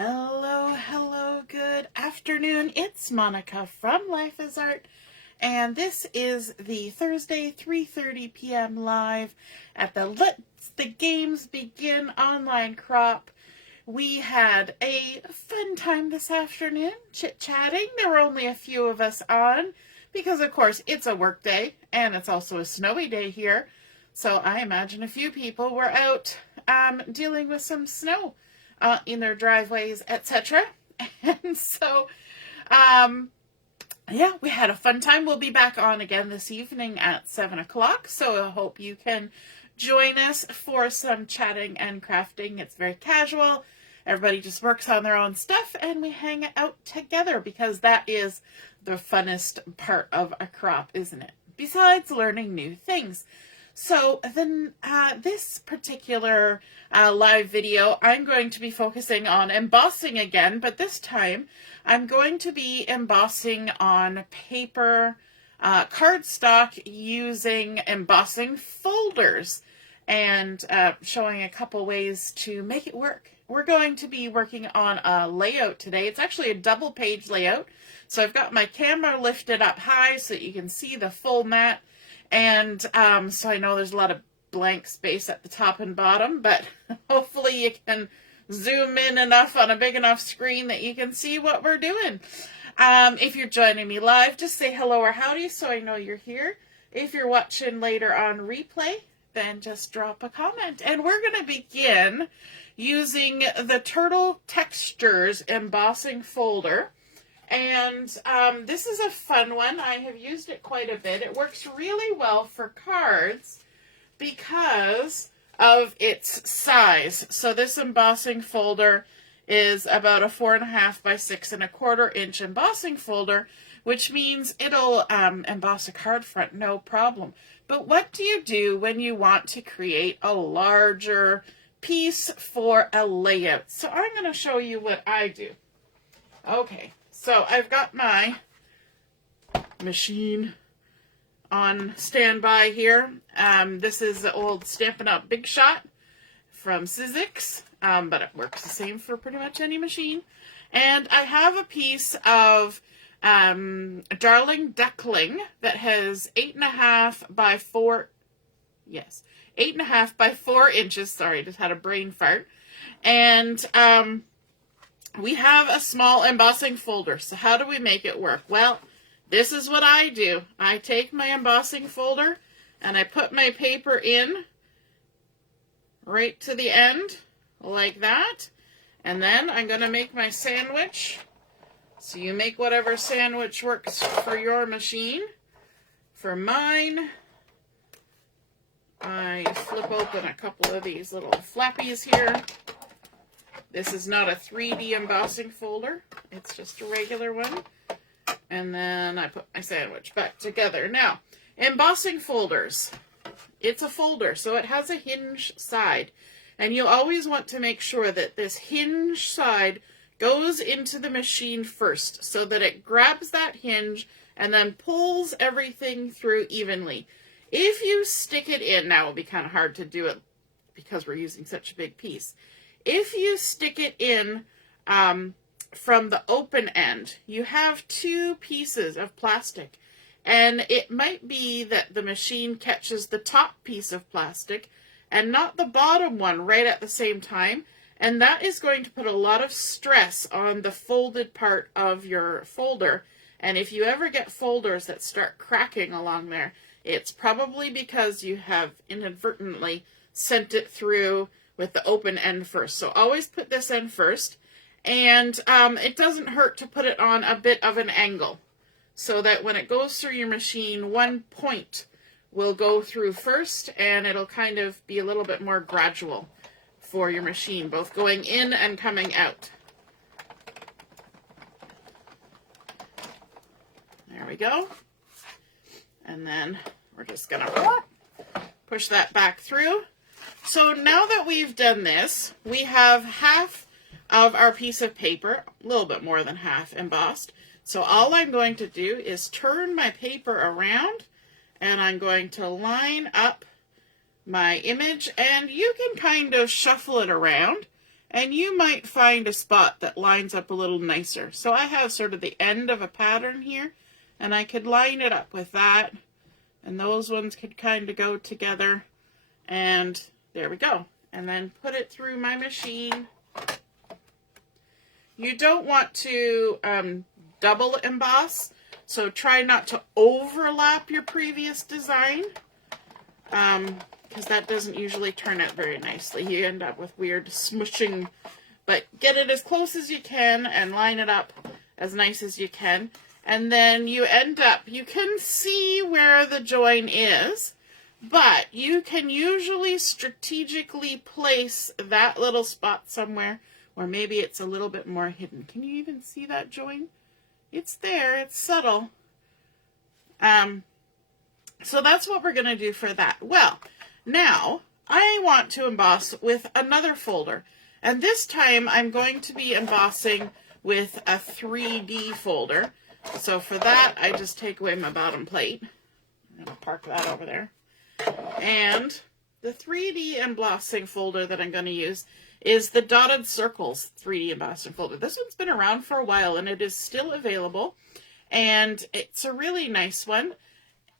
Hello, hello, good afternoon. It's Monica from Life is Art, and this is the Thursday 3:30 p.m. live at the Let's the Games Begin online crop. We had a fun time this afternoon, chit-chatting. There were only a few of us on because, of course, it's a work day, and it's also a snowy day here. So I imagine a few people were out dealing with some snow in their driveways, etc. And so, yeah, we had a fun time. We'll be back on again this evening at 7 o'clock. So I hope you can join us for some chatting and crafting. It's very casual. Everybody just works on their own stuff and we hang out together because that is the funnest part of a crop, isn't it? Besides learning new things. So then this particular live video, I'm going to be focusing on embossing again, but this time I'm going to be embossing on paper cardstock using embossing folders and showing a couple ways to make it work. We're going to be working on a layout today. It's actually a double page layout. So I've got my camera lifted up high so that you can see the full mat. And so I know there's a lot of blank space at the top and bottom, but hopefully you can zoom in enough on a big enough screen that you can see what we're doing. If you're joining me live, just say hello or howdy so I know you're here. If you're watching later on replay, then just drop a comment. And we're going to begin using the Turtle Textures embossing folder. And this is a fun one. I have used it quite a bit. It works really well for cards because of its size. So this embossing folder is about a 4.5 by 6.25 inch embossing folder, which means it'll emboss a card front, no problem. But what do you do when you want to create a larger piece for a layout? So I'm going to show you what I do. Okay. So I've got my machine on standby here. This is the old Stampin' Up! Big Shot from Sizzix, but it works the same for pretty much any machine. And I have a piece of Darling Duckling that has 8.5 by 4, yes, 8.5 by 4 inches. Sorry, just had a brain fart. And we have a small embossing folder. So how do we make it work? Well, this is what I do. I take my embossing folder and I put my paper in right to the end like that. And then I'm going to make my sandwich. So you make whatever sandwich works for your machine. For mine, I flip open a couple of these little flappies here. This is not a 3D embossing folder. It's just a regular one. And then I put my sandwich back together. Now, embossing folders. It's a folder, so it has a hinge side. And you always want to make sure that this hinge side goes into the machine first so that it grabs that hinge and then pulls everything through evenly. If you stick it in, now it will be kind of hard to do it because we're using such a big piece. If you stick it in from the open end, you have two pieces of plastic. And it might be that the machine catches the top piece of plastic and not the bottom one right at the same time. And that is going to put a lot of stress on the folded part of your folder. And if you ever get folders that start cracking along there, it's probably because you have inadvertently sent it through with the open end first. So always put this end first. And it doesn't hurt to put it on a bit of an angle so that when it goes through your machine, one point will go through first and it'll kind of be a little bit more gradual for your machine, both going in and coming out. There we go. And then we're just going to push that back through. So now that we've done this, we have half of our piece of paper, a little bit more than half embossed. So all I'm going to do is turn my paper around and I'm going to line up my image, and you can kind of shuffle it around And you might find a spot that lines up a little nicer. So I have sort of the end of a pattern here, and I could line it up with that, and those ones could kind of go together, and there we go. And then put it through my machine. You don't want to double emboss, so try not to overlap your previous design, because that doesn't usually turn out very nicely. You end up with weird smushing, but get it as close as you can and line it up as nice as you can. And then you end up, you can see where the join is, but you can usually strategically place that little spot somewhere, or maybe it's a little bit more hidden. Can you even see that join? It's there, it's subtle. So that's what we're going to do for that. Well, now I want to emboss with another folder. And this time I'm going to be embossing with a 3D folder. So for that, I just take away my bottom plate. I'm going to park that over there. And the 3D embossing folder that I'm going to use is the Dotted Circles 3D embossing folder. This one's been around for a while and it is still available. And it's a really nice one.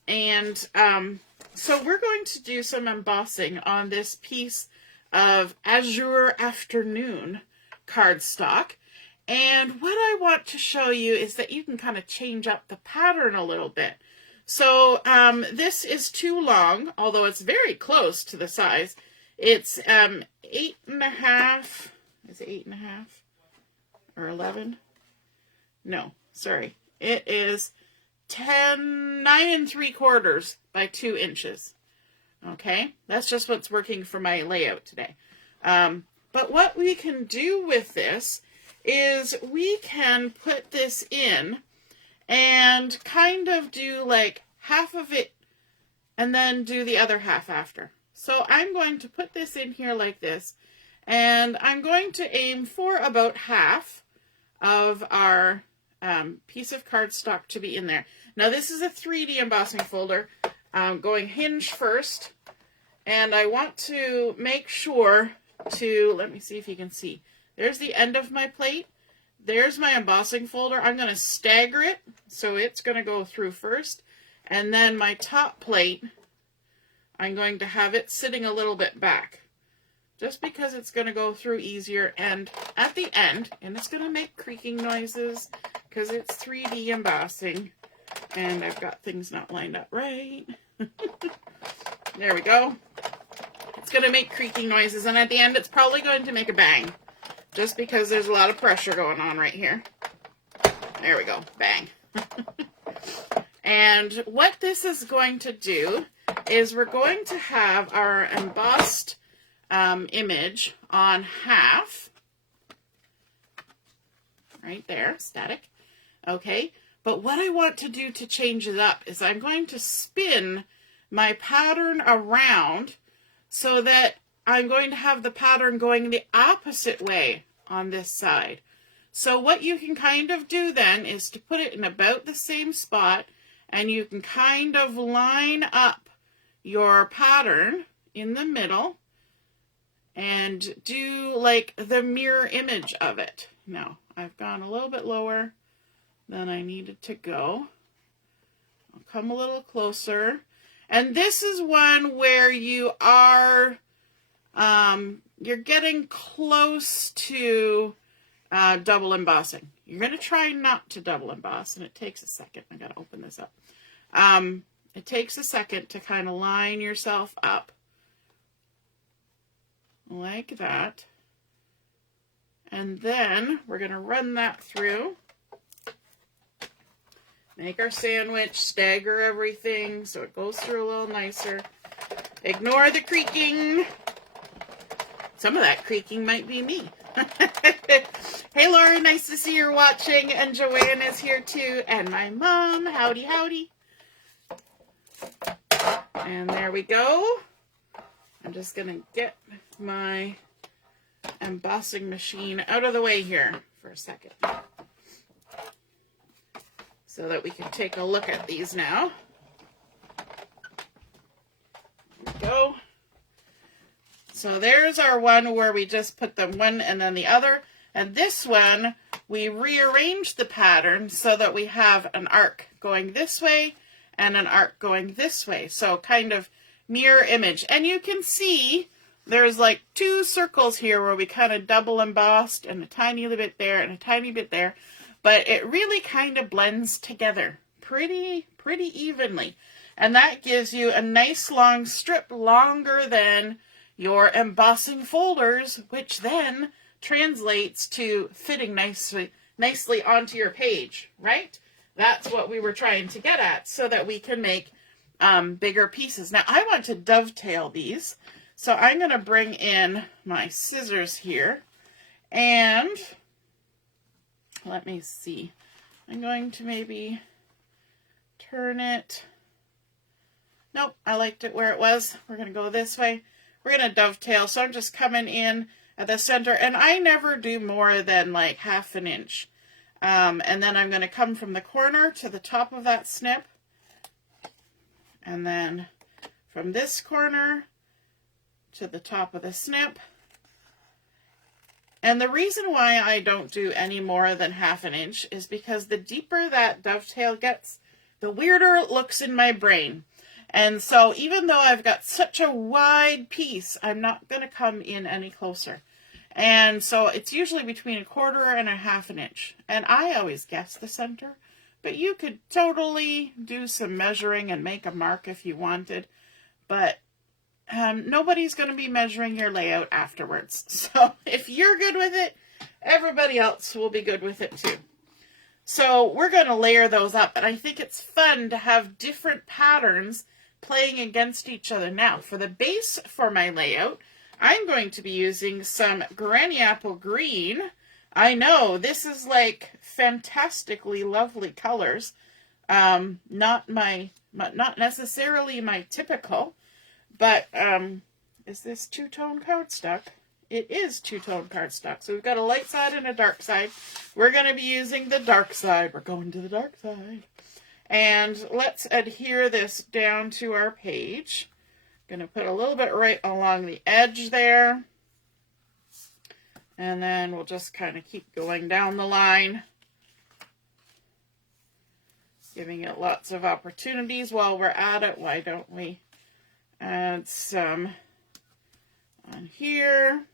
And so we're going to do some embossing on this piece of Azure Afternoon cardstock. And what I want to show you is that you can kind of change up the pattern a little bit. So this is too long, although it's very close to the size. It's 8.5, is it 8.5 or 11? No, sorry. It is 9 3/4 by 2 inches. Okay, that's just what's working for my layout today. But what we can do with this is we can put this in and kind of do like half of it and then do the other half after. So I'm going to put this in here like this, and I'm going to aim for about half of our piece of cardstock to be in there. Now this is a 3D embossing folder, going hinge first, and I want to make sure to, let me see if you can see. There's the end of my plate. There's my embossing folder. I'm going to stagger it, so it's going to go through first. And then my top plate, I'm going to have it sitting a little bit back, just because it's going to go through easier. And at the end, and it's going to make creaking noises because it's 3D embossing. And I've got things not lined up right. There we go. It's going to make creaking noises, and at the end, it's probably going to make a bang, just because there's a lot of pressure going on right here. There we go. Bang. And what this is going to do is we're going to have our embossed image on half. Right there, static. Okay, but what I want to do to change it up is I'm going to spin my pattern around so that I'm going to have the pattern going the opposite way on this side. So what you can kind of do then is to put it in about the same spot, and you can kind of line up your pattern in the middle and do like the mirror image of it. Now, I've gone a little bit lower than I needed to go. I'll come a little closer. And this is one where you are, you're getting close to double embossing. You're going to try not to double emboss, and it takes a second. I got to open this up. It takes a second to kind of line yourself up like that. And then we're going to run that through. Make our sandwich, stagger everything so it goes through a little nicer. Ignore the creaking. Some of that creaking might be me. Hey, Laura, nice to see you're watching. And Joanne is here too. And my mom. Howdy, howdy. And there we go. I'm just going to get my embossing machine out of the way here for a second, so that we can take a look at these now. There we go. So there's our one where we just put them one and then the other. And this one, we rearranged the pattern so that we have an arc going this way and an arc going this way. So kind of mirror image. And you can see there's like 2 circles here where we kind of double embossed and a tiny little bit there and a tiny bit there. But it really kind of blends together pretty evenly. And that gives you a nice long strip, longer than your embossing folders, which then translates to fitting nicely onto your page, right? That's what we were trying to get at, so that we can make bigger pieces. Now I want to dovetail these, so I'm going to bring in my scissors here, and let me see. I'm going to maybe turn it. Nope, I liked it where it was. We're going to go this way. We're going to dovetail, so I'm just coming in at the center, and I never do more than like 1/2 inch. And then I'm going to come from the corner to the top of that snip, and then from this corner to the top of the snip. And the reason why I don't do any more than 1/2 inch is because the deeper that dovetail gets, the weirder it looks in my brain. And so even though I've got such a wide piece, I'm not going to come in any closer. And so it's usually between 1/4 and 1/2 inch. And I always guess the center, but you could totally do some measuring and make a mark if you wanted. But nobody's going to be measuring your layout afterwards. So if you're good with it, everybody else will be good with it too. So we're going to layer those up. And I think it's fun to have different patterns playing against each other. Now, for the base for my layout, I'm going to be using some Granny Apple Green. I know, this is like fantastically lovely colors. Not necessarily my typical, but is this 2-tone cardstock? It is 2-tone cardstock. So we've got a light side and a dark side. We're going to be using the dark side. We're going to the dark side. And let's adhere this down to our page. Going to put a little bit right along the edge there. And then we'll just kind of keep going down the line, giving it lots of opportunities. While we're at it, why don't we add some on here?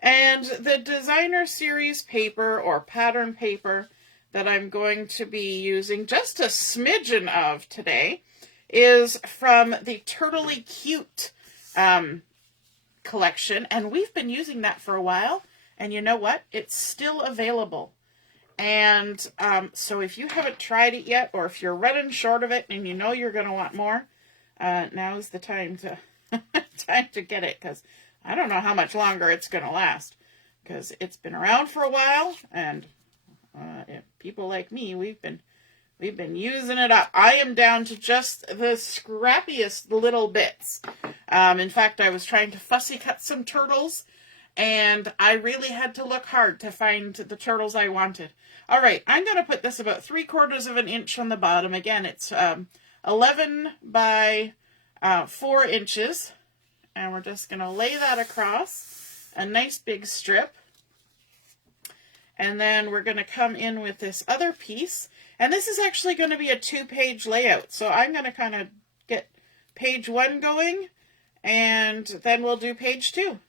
And the designer series paper or pattern paper that I'm going to be using just a smidgen of today is from the Turtley Cute collection, and we've been using that for a while, and you know what? It's still available. And so if you haven't tried it yet, or if you're running short of it and you know you're going to want more, now's the time to time to get it, because I don't know how much longer it's going to last, because it's been around for a while, and people like me, we've been using it up. I am down to just the scrappiest little bits. In fact, I was trying to fussy cut some turtles, and I really had to look hard to find the turtles I wanted. All right, I'm going to put this about 3/4 inch on the bottom. Again, it's 11 by 4 inches, and we're just going to lay that across a nice big strip. And then we're going to come in with this other piece. And this is actually going to be a 2-page layout. So I'm going to kind of get page 1 going, and then we'll do page 2.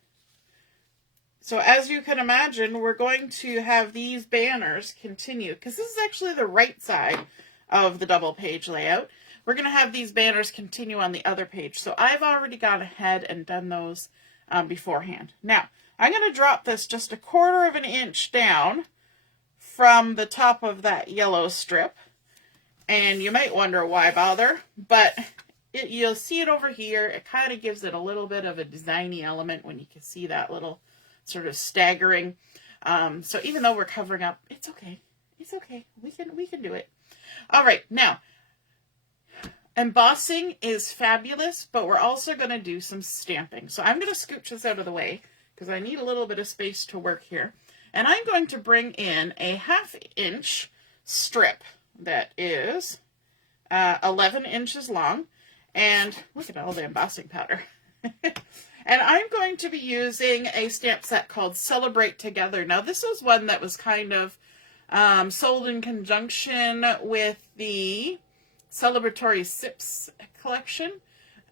So as you can imagine, we're going to have these banners continue, because this is actually the right side of the double page layout. We're going to have these banners continue on the other page. So I've already gone ahead and done those beforehand. Now, I'm going to drop this just 1/4 inch down from the top of that yellow strip. And you might wonder why bother, but you'll see it over here. It kind of gives it a little bit of a designy element when you can see that little sort of staggering. So even though we're covering up, it's okay. It's okay. We can do it. All right, now, embossing is fabulous, but we're also going to do some stamping. So I'm going to scooch this out of the way, because I need a little bit of space to work here. And I'm going to bring in a 1/2 inch strip that is 11 inches long. And look at all the embossing powder. And I'm going to be using a stamp set called Celebrate Together. Now, this is one that was kind of sold in conjunction with the Celebratory Sips collection,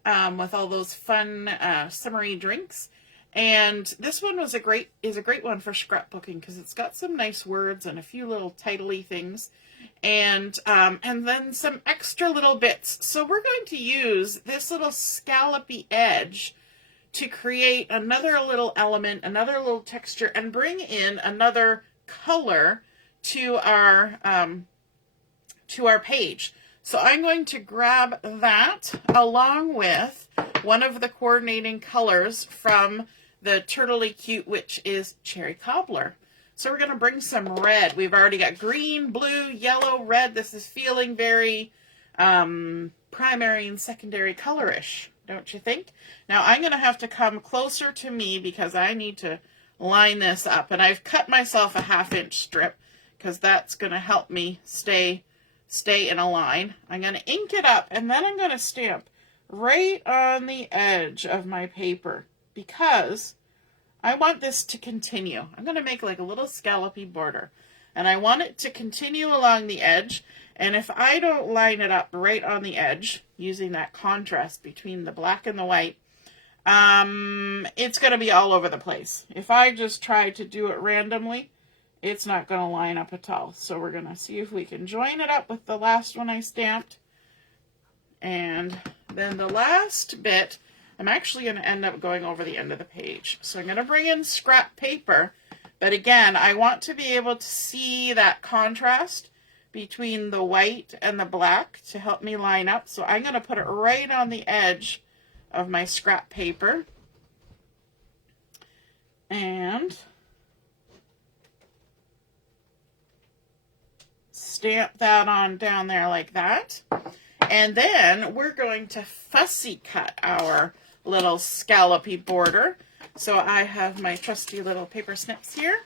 with all those fun summery drinks. And this one is a great one for scrapbooking because it's got some nice words and a few little titly things, and then some extra little bits. So we're going to use this little scallopy edge to create another little element, another little texture, and bring in another color to our page. So I'm going to grab that along with one of the coordinating colors from the Turtley Cute, which is Cherry Cobbler. So we're going to bring some red. We've already got green, blue, yellow, red. This is feeling very primary and secondary colorish, don't you think? Now I'm going to have to come closer to me because I need to line this up. And I've cut myself a 1/2 inch strip because that's going to help me stay in a line. I'm going to ink it up, and then I'm going to stamp right on the edge of my paper because I want this to continue. I'm going to make like a little scallopy border, and I want it to continue along the edge. And if I don't line it up right on the edge using that contrast between the black and the white, it's going to be all over the place. If I just try to do it randomly, it's not going to line up at all. So we're going to see if we can join it up with the last one I stamped. And then the last bit, I'm actually going to end up going over the end of the page. So I'm going to bring in scrap paper. But again, I want to be able to see that contrast between the white and the black to help me line up. So I'm going to put it right on the edge of my scrap paper. And stamp that on down there like that. And then we're going to fussy cut our little scallopy border. So I have my trusty little paper snips here.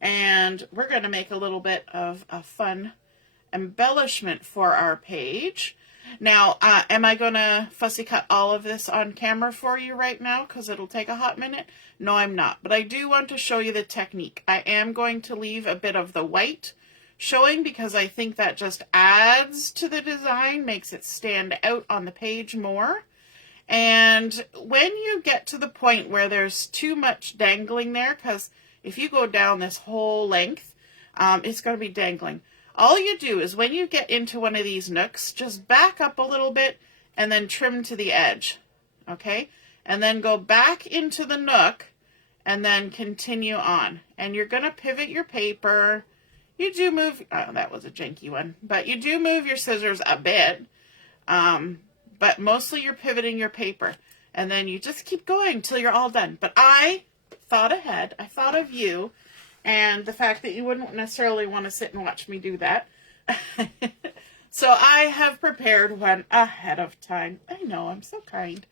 And we're going to make a little bit of a fun embellishment for our page. Now, am I going to fussy cut all of this on camera for you right now because it'll take a hot minute? No, I'm not. But I do want to show you the technique. I am going to leave a bit of the white showing because I think that just adds to the design, makes it stand out on the page more. And when you get to the point where there's too much dangling there, because if you go down this whole length, it's going to be dangling. All you do is when you get into one of these nooks, just back up a little bit and then trim to the edge, okay? And then go back into the nook and then continue on. And you're going to pivot your paper. You do move, oh, that was a janky one, but you do move your scissors a bit, but mostly you're pivoting your paper. And then you just keep going till you're all done. But I thought ahead. I thought of you and the fact that you wouldn't necessarily want to sit and watch me do that. So I have prepared one ahead of time. I know, I'm so kind.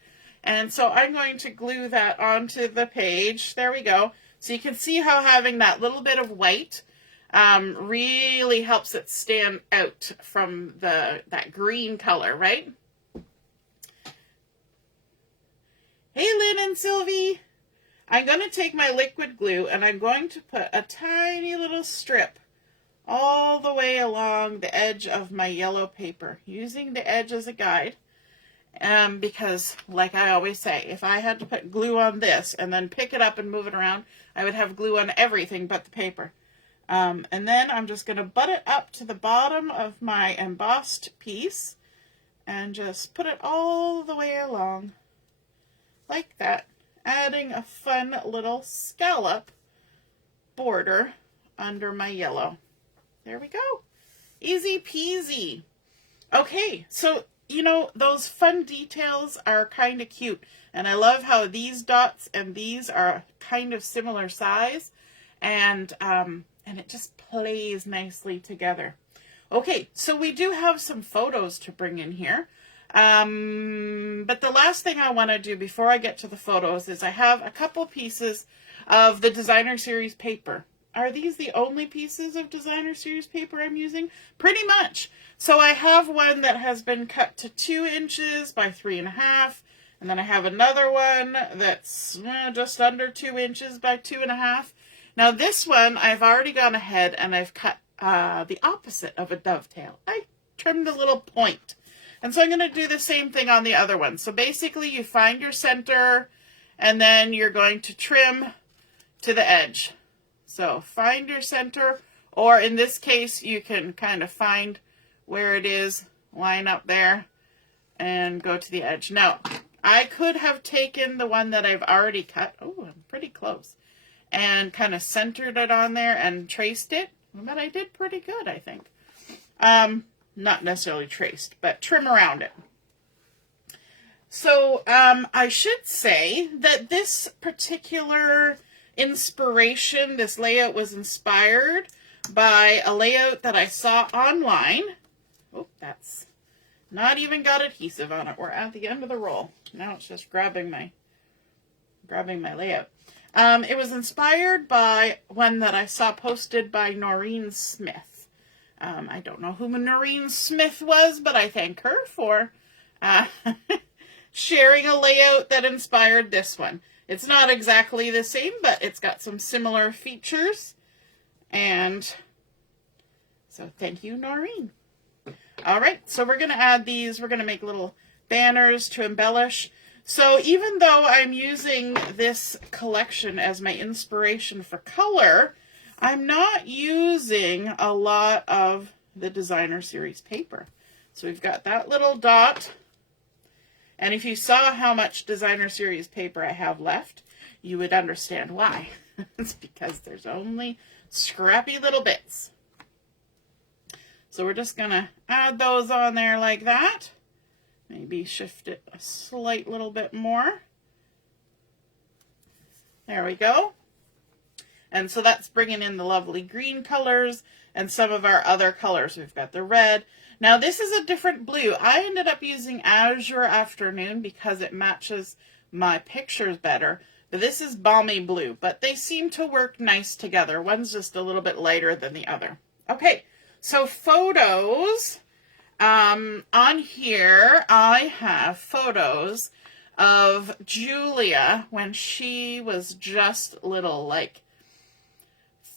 And so I'm going to glue that onto the page. There we go. So you can see how having that little bit of white really helps it stand out from that green color, right? Hey, Lynn and Sylvie. I'm going to take my liquid glue and I'm going to put a tiny little strip all the way along the edge of my yellow paper, using the edge as a guide. Because, like I always say, if I had to put glue on this and then pick it up and move it around, I would have glue on everything but the paper. And then I'm just going to butt it up to the bottom of my embossed piece and just put it all the way along like that, adding a fun little scallop border under my yellow. There we go. Easy peasy. Okay, so, you know, those fun details are kind of cute. And I love how these dots and these are kind of similar size. And it just plays nicely together. Okay, so we do have some photos to bring in here. But the last thing I want to do before I get to the photos is I have a couple pieces of the Designer Series paper. Are these the only pieces of Designer Series paper I'm using? Pretty much. So I have one that has been cut to 2 inches by 3.5, And then I have another one that's just under 2 inches by 2.5. Now this one, I've already gone ahead and I've cut the opposite of a dovetail. I trimmed a little point. And so I'm going to do the same thing on the other one. So basically you find your center and then you're going to trim to the edge. So find your center, or in this case, you can kind of find where it is, line up there, and go to the edge. Now, I could have taken the one that I've already cut. Oh, I'm pretty close. And kind of centered it on there and traced it. But I did pretty good, I think. Not necessarily traced, but trim around it. So I should say that this particular inspiration, this layout was inspired by a layout that I saw online. Oh, that's not even got adhesive on it. We're at the end of the roll. Now it's just grabbing my layout. It was inspired by one that I saw posted by Noreen Smith. I don't know who Noreen Smith was, but I thank her for sharing a layout that inspired this one. It's not exactly the same, but it's got some similar features. And so thank you, Noreen. All right, so we're going to add these. We're going to make little banners to embellish. So even though I'm using this collection as my inspiration for color, I'm not using a lot of the Designer Series paper. So we've got that little dot. And if you saw how much Designer Series paper I have left, you would understand why. It's because there's only scrappy little bits. So we're just going to add those on there like that. Maybe shift it a slight little bit more. There we go. And so that's bringing in the lovely green colors and some of our other colors. We've got the red. Now this is a different blue. I ended up using Azure Afternoon because it matches my pictures better. But this is balmy blue, but they seem to work nice together. One's just a little bit lighter than the other. Okay, so photos. On here, I have photos of Julia when she was just little, like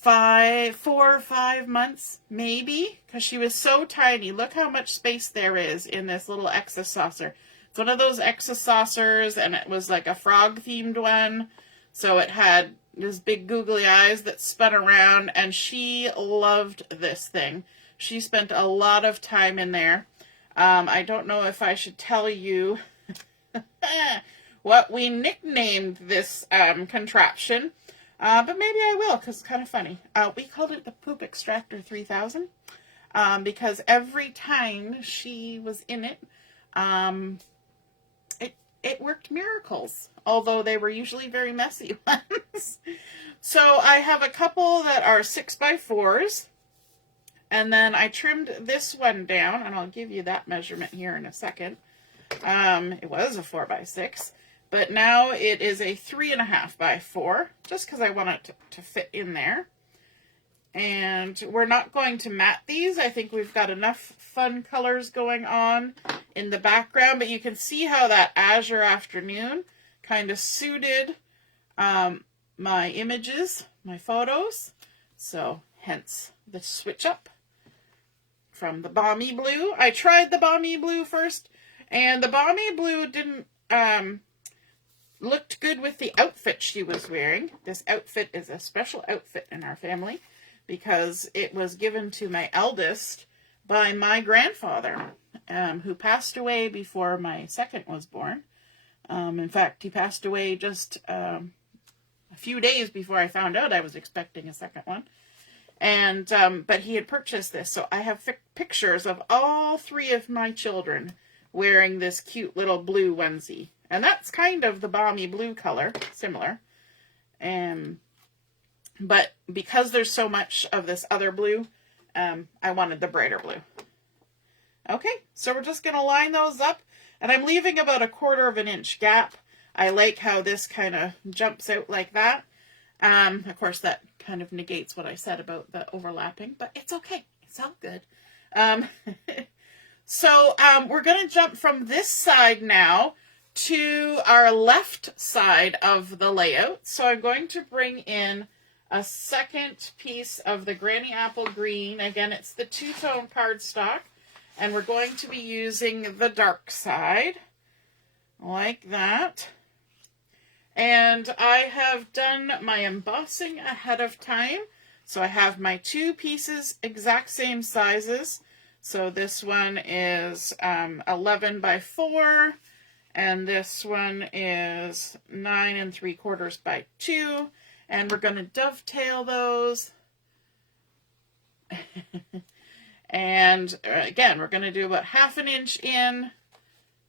4 or 5 months, maybe, because she was so tiny. Look how much space there is in this little Exa saucer. It's one of those Exa saucers, and it was like a frog-themed one, so it had these big googly eyes that spun around, and she loved this thing. She spent a lot of time in there. I don't know if I should tell you what we nicknamed this contraption, but maybe I will, because it's kind of funny. We called it the Poop Extractor 3000, because every time she was in it, it worked miracles, although they were usually very messy ones. So I have a couple that are 6x4s. And then I trimmed this one down, and I'll give you that measurement here in a second. It was a 4x6, but now it is a 3.5x4, just because I want it to fit in there. And we're not going to matte these. I think we've got enough fun colors going on in the background, but you can see how that Azure Afternoon kind of suited my images, my photos. So hence the switch up from the balmy blue. I tried the balmy blue first, and the balmy blue didn't looked good with the outfit she was wearing. This outfit is a special outfit in our family because it was given to my eldest by my grandfather, who passed away before my second was born. In fact, he passed away just a few days before I found out I was expecting a second one. And, but he had purchased this, so I have pictures of all 3 of my children wearing this cute little blue onesie. And that's kind of the balmy blue color, similar. But because there's so much of this other blue, I wanted the brighter blue. Okay, so we're just going to line those up, and I'm leaving about a 1/4 inch gap. I like how this kind of jumps out like that. Of course, that kind of negates what I said about the overlapping, but it's okay. It's all good. So we're going to jump from this side now to our left side of the layout. So I'm going to bring in a second piece of the Granny Apple Green. Again, it's the two-tone cardstock, and we're going to be using the dark side, like that. And I have done my embossing ahead of time. So I have my two pieces exact same sizes. So this one is 11 by 4, and this one is 9 3/4 by 2. And we're going to dovetail those. And again, we're going to do about 1/2 inch in,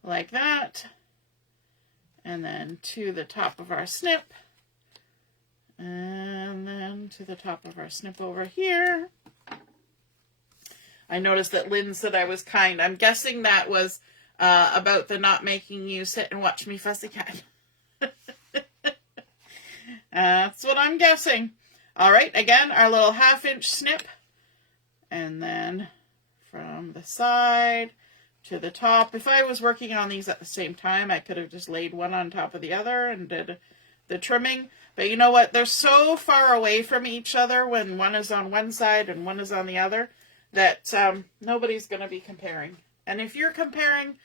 like that. And then to the top of our snip. And then to the top of our snip over here. I noticed that Lynn said I was kind. I'm guessing that was about the not making you sit and watch me fussy cat. That's what I'm guessing. All right, again, our little 1/2 inch snip. And then from the side to the top. If I was working on these at the same time, I could have just laid one on top of the other and did the trimming. But you know what? They're so far away from each other when one is on one side and one is on the other that nobody's going to be comparing. And if you're comparing,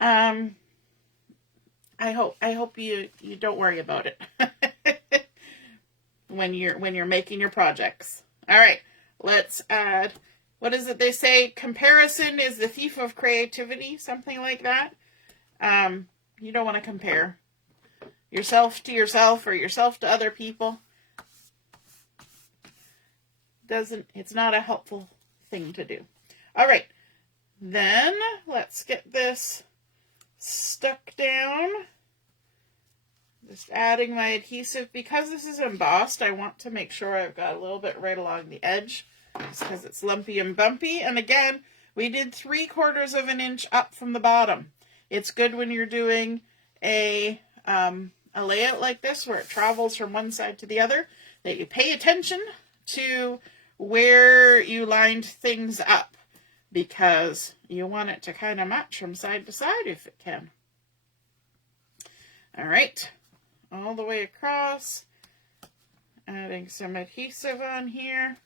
I hope you don't worry about it when you're making your projects. All right, let's add. What is it they say? Comparison is the thief of creativity, something like that. You don't want to compare yourself to yourself or yourself to other people. It's not a helpful thing to do. All right, then let's get this stuck down. Just adding my adhesive. Because this is embossed, I want to make sure I've got a little bit right along the edge, just because it's lumpy and bumpy. And again, we did 3/4 inch up from the bottom. It's good when you're doing a layout like this where it travels from one side to the other, that you pay attention to where you lined things up, because you want it to kind of match from side to side if it can. All right, all the way across, adding some adhesive on here.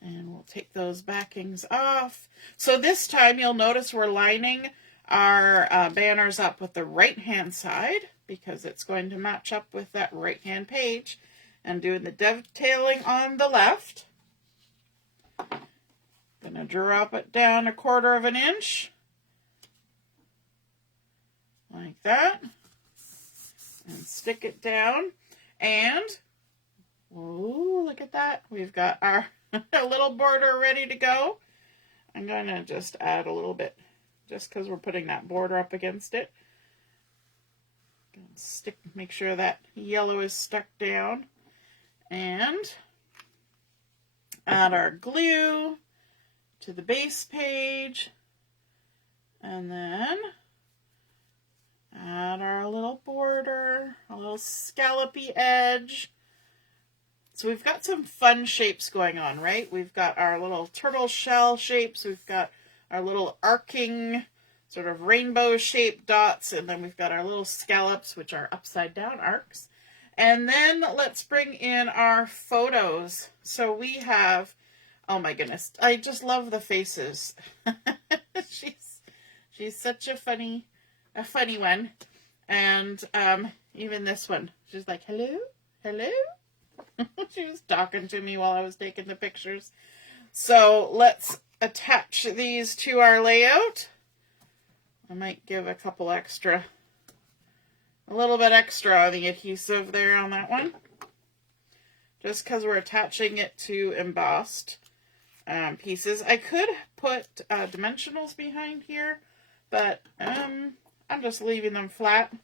And we'll take those backings off. So this time you'll notice we're lining our banners up with the right-hand side, because it's going to match up with that right-hand page, and doing the dovetailing on the left. Gonna drop it down 1/4 inch, like that, and stick it down. And, oh, look at that. We've got our little border ready to go. I'm going to just add a little bit, just because we're putting that border up against it. Make sure that yellow is stuck down. And add our glue to the base page. And then add our little border, a little scallopy edge. So we've got some fun shapes going on, right? We've got our little turtle shell shapes. We've got our little arcing sort of rainbow shaped dots. And then we've got our little scallops, which are upside down arcs. And then let's bring in our photos. So we have, oh my goodness, I just love the faces. She's such a funny one. And even this one, she's like, hello, hello. She was talking to me while I was taking the pictures. So let's attach these to our layout. I might give a little bit extra on the adhesive there on that one, just because we're attaching it to embossed pieces. I could put dimensionals behind here, but I'm just leaving them flat.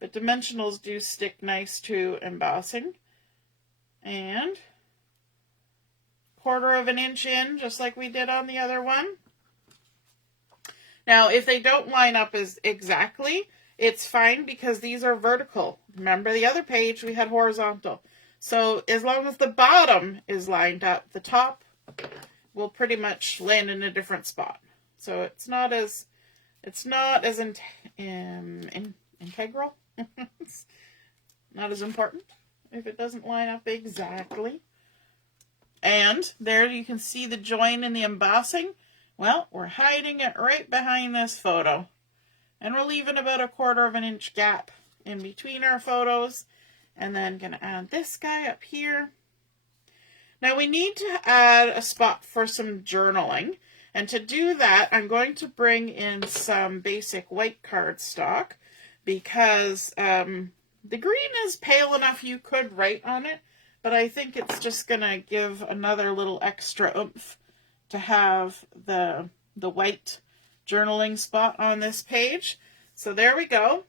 But dimensionals do stick nice to embossing. And 1/4 inch in, just like we did on the other one. Now, if they don't line up as exactly, it's fine, because these are vertical. Remember the other page, we had horizontal. So as long as the bottom is lined up, the top will pretty much land in a different spot. So it's not as integral. It's not as important if it doesn't line up exactly. And there you can see the join in the embossing. Well, we're hiding it right behind this photo. And we're leaving about a 1/4 of an inch gap in between our photos. And then going to add this guy up here. Now we need to add a spot for some journaling. And to do that, I'm going to bring in some basic white cardstock because the green is pale enough you could write on it, but I think it's just going to give another little extra oomph to have the white journaling spot on this page. So there we go.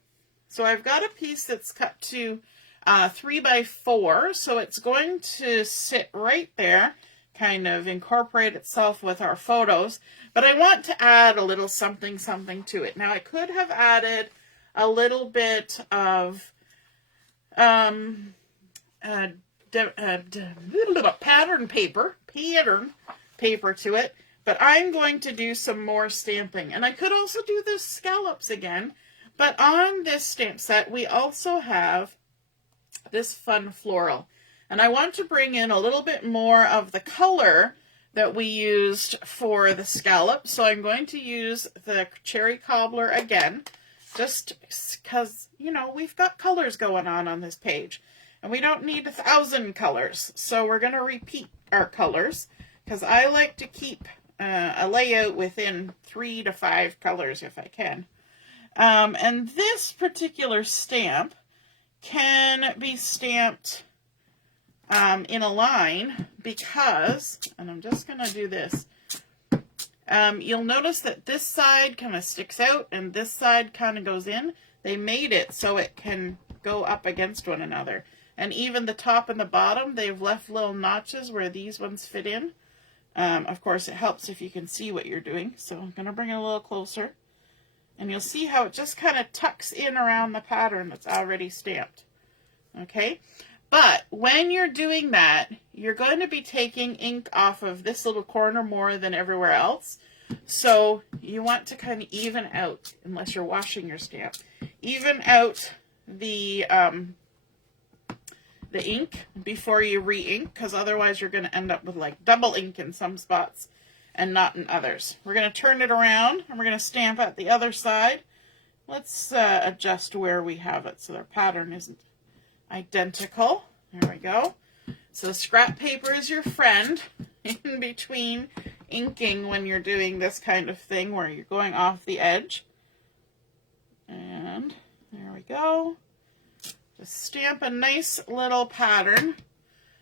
So I've got a piece that's cut to 3 by 4, so it's going to sit right there, kind of incorporate itself with our photos, but I want to add a little something to it. Now I could have added a little bit of pattern paper to it, but I'm going to do some more stamping. And I could also do the scallops again, but on this stamp set we also have this fun floral. And I want to bring in a little bit more of the color that we used for the scallop. So I'm going to use the cherry cobbler again, just because, you know, we've got colors going on this page. And we don't need 1,000 colors. So we're going to repeat our colors, because I like to keep a layout within 3 to 5 colors if I can. And this particular stamp can be stamped in a line because, and I'm just going to do this, you'll notice that this side kind of sticks out and this side kind of goes in. They made it so it can go up against one another. And even the top and the bottom, they've left little notches where these ones fit in. Of course, it helps if you can see what you're doing. So I'm going to bring it a little closer. And you'll see how it just kind of tucks in around the pattern that's already stamped. Okay? But when you're doing that, you're going to be taking ink off of this little corner more than everywhere else. So you want to kind of even out, unless you're washing your stamp, even out the ink before you re-ink, because otherwise you're going to end up with like double ink in some spots and not in others. We're going to turn it around and we're going to stamp at the other side. Let's adjust where we have it so their pattern isn't identical. There we go. So scrap paper is your friend in between inking when you're doing this kind of thing where you're going off the edge. And there we go. Just stamp a nice little pattern.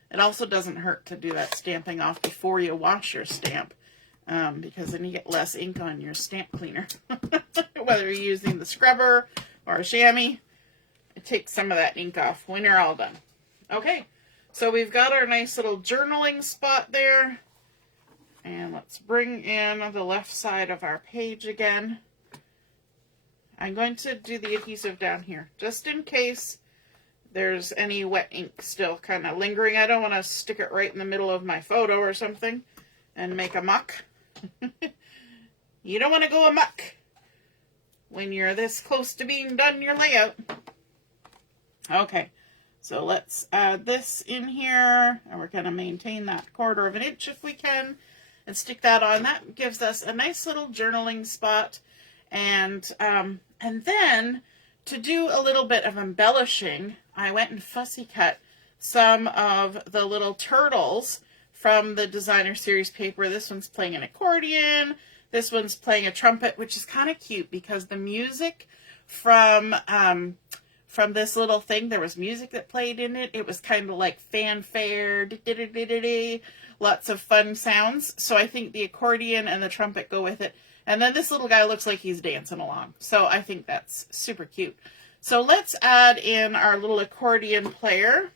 It also doesn't hurt to do that stamping off before you wash your stamp, because then you get less ink on your stamp cleaner. Whether you're using the scrubber or a chamois, it takes some of that ink off when you're all done. Okay, so we've got our nice little journaling spot there. And let's bring in the left side of our page again. I'm going to do the adhesive down here, just in case there's any wet ink still kind of lingering. I don't want to stick it right in the middle of my photo or something and make a muck. You don't want to go amok when you're this close to being done your layout. Okay, so let's add this in here, and we're going to maintain that 1/4 of an inch if we can, and stick that on. That gives us a nice little journaling spot. And then to do a little bit of embellishing, I went and fussy cut some of the little turtles from the designer series paper. This one's playing an accordion. This one's playing a trumpet, which is kind of cute because the music from this little thing, there was music that played in it. It was kind of like fanfare, lots of fun sounds. So I think the accordion and the trumpet go with it. And then this little guy looks like he's dancing along. So I think that's super cute. So let's add in our little accordion player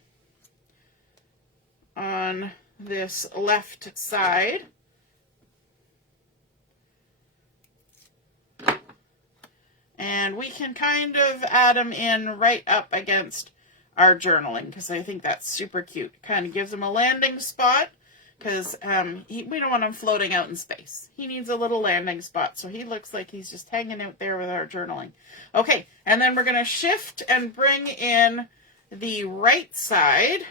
on this left side. And we can kind of add them in right up against our journaling because I think that's super cute. Kind of gives them a landing spot because we don't want him floating out in space. He needs a little landing spot, so he looks like he's just hanging out there with our journaling. Okay, and then we're going to shift and bring in the right side,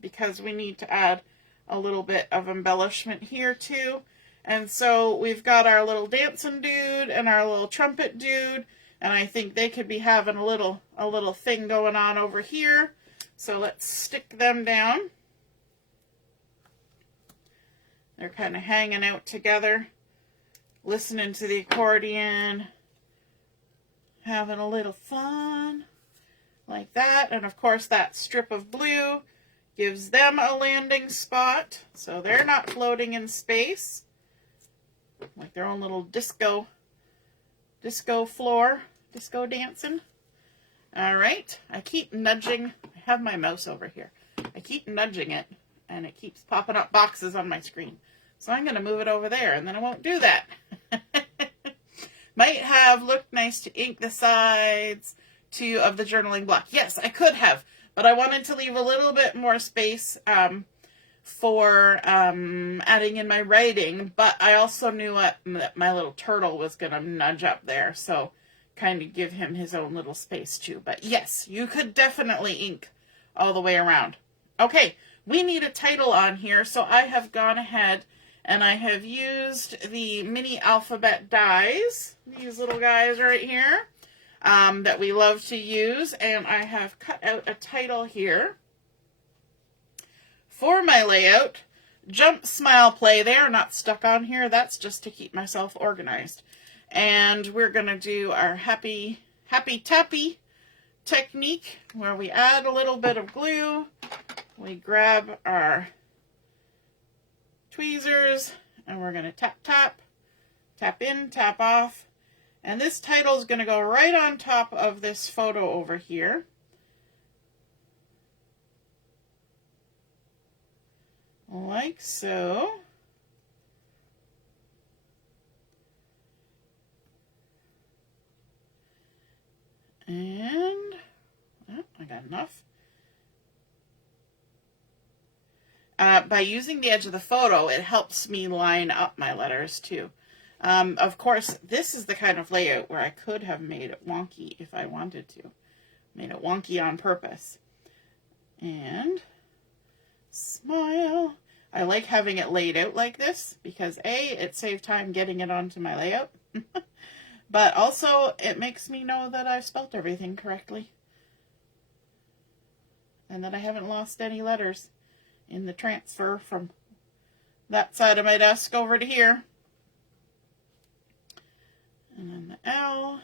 because we need to add a little bit of embellishment here too. And so we've got our little dancing dude and our little trumpet dude, and I think they could be having a little thing going on over here. So let's stick them down. They're kind of hanging out together, listening to the accordion, having a little fun, like that. And of course that strip of blue gives them a landing spot, so they're not floating in space, like their own little disco floor, disco dancing. All right, I keep nudging, I have my mouse over here. I keep nudging it, and it keeps popping up boxes on my screen. So I'm going to move it over there, and then I won't do that. Might have looked nice to ink the sides of the journaling block. Yes, I could have, but I wanted to leave a little bit more space for adding in my writing, but I also knew that my little turtle was going to nudge up there, so kind of give him his own little space too. But yes, you could definitely ink all the way around. Okay, we need a title on here, so I have gone ahead and I have used the mini alphabet dies, these little guys right here, that we love to use, and I have cut out a title here for my layout. Jump, smile, play. They are not stuck on here. That's just to keep myself organized. And we're going to do our happy tappy technique, where we add a little bit of glue. We grab our tweezers, and we're going to tap, tap, tap in, tap off. And this title is going to go right on top of this photo over here. Like so. And I got enough. By using the edge of the photo, it helps me line up my letters too. Of course, this is the kind of layout where I could have made it wonky if I wanted to. Made it wonky on purpose. And smile. I like having it laid out like this because A, it saved time getting it onto my layout. But also, it makes me know that I've spelt everything correctly. And that I haven't lost any letters in the transfer from that side of my desk over to here. And then the L.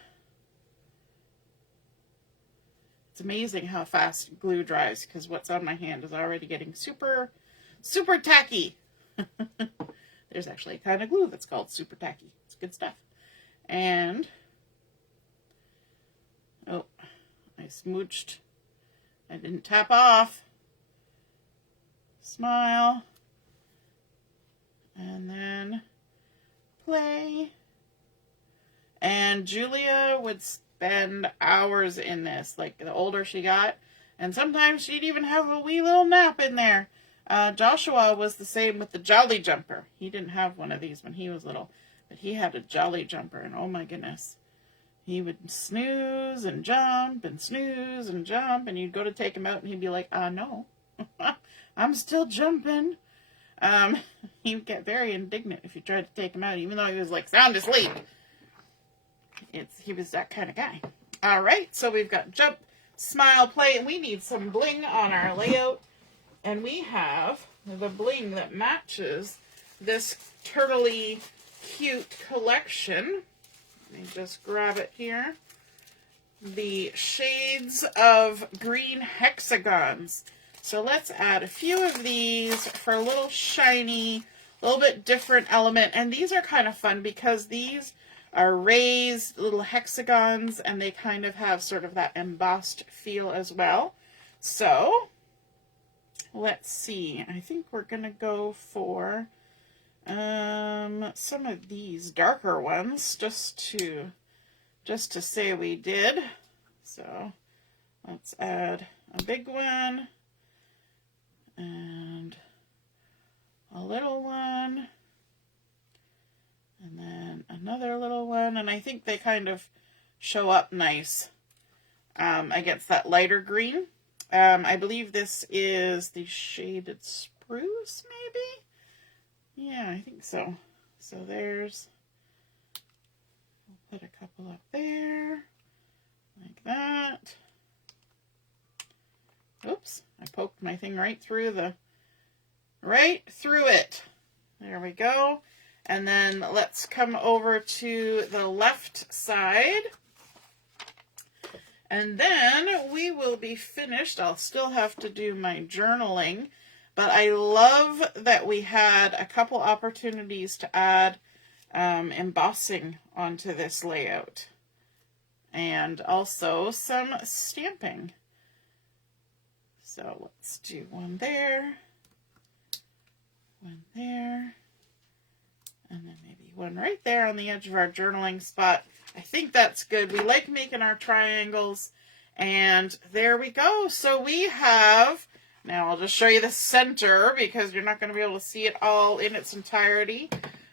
It's amazing how fast glue dries, because what's on my hand is already getting super, super tacky. There's actually a kind of glue that's called super tacky. It's good stuff. And, oh, I smooched. I didn't tap off. Smile. And then play. And Julia would spend hours in this, like the older she got. And sometimes she'd even have a wee little nap in there. Joshua was the same with the Jolly Jumper. He didn't have one of these when he was little, but he had a Jolly Jumper, and oh my goodness. He would snooze and jump and snooze and jump, and you'd go to take him out, and he'd be like, no, I'm still jumping. He'd get very indignant if you tried to take him out, even though he was like sound asleep. He was that kind of guy. All right, so we've got jump, smile, play, and we need some bling on our layout. And we have the bling that matches this turtley cute collection. Let me just grab it here. The shades of green hexagons. So let's add a few of these for a little shiny, a little bit different element. And these are kind of fun because these are raised little hexagons, and they kind of have sort of that embossed feel as well. So let's see. I think we're going to go for some of these darker ones just to say we did. So let's add a big one and a little one. And then another little one. And I think they kind of show up nice against that lighter green. I believe this is the shaded spruce, maybe? Yeah, I think so. So there's, we'll put a couple up there, like that. Oops, I poked my thing right through it. There we go. And then let's come over to the left side. And then we will be finished. I'll still have to do my journaling, but I love that we had a couple opportunities to add embossing onto this layout. And also some stamping. So let's do one there, and then maybe one right there on the edge of our journaling spot. I think that's good. We like making our triangles, and there we go. So we have, now I'll just show you the center because you're not going to be able to see it all in its entirety.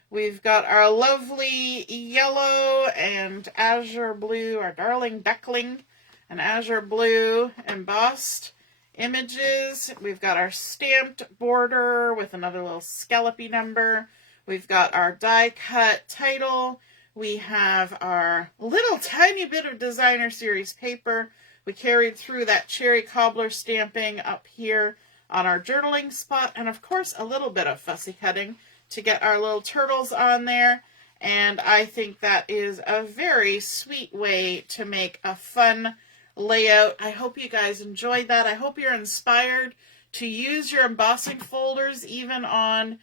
We've got our lovely yellow and azure blue, our darling duckling, and azure blue embossed images. We've got our stamped border with another little scallopy number. We've got our die cut title. We have our little tiny bit of designer series paper. We carried through that cherry cobbler stamping up here on our journaling spot. And of course, a little bit of fussy cutting to get our little turtles on there. And I think that is a very sweet way to make a fun layout. I hope you guys enjoyed that. I hope you're inspired to use your embossing folders even on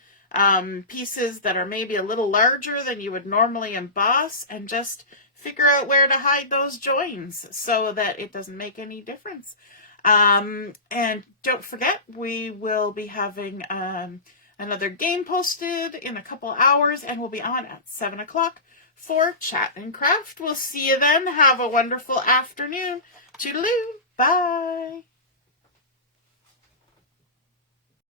pieces that are maybe a little larger than you would normally emboss, and just figure out where to hide those joins so that it doesn't make any difference. And don't forget, we will be having another game posted in a couple hours, and we'll be on at 7 o'clock for Chat and Craft. We'll see you then. Have a wonderful afternoon. Toodaloo. Bye.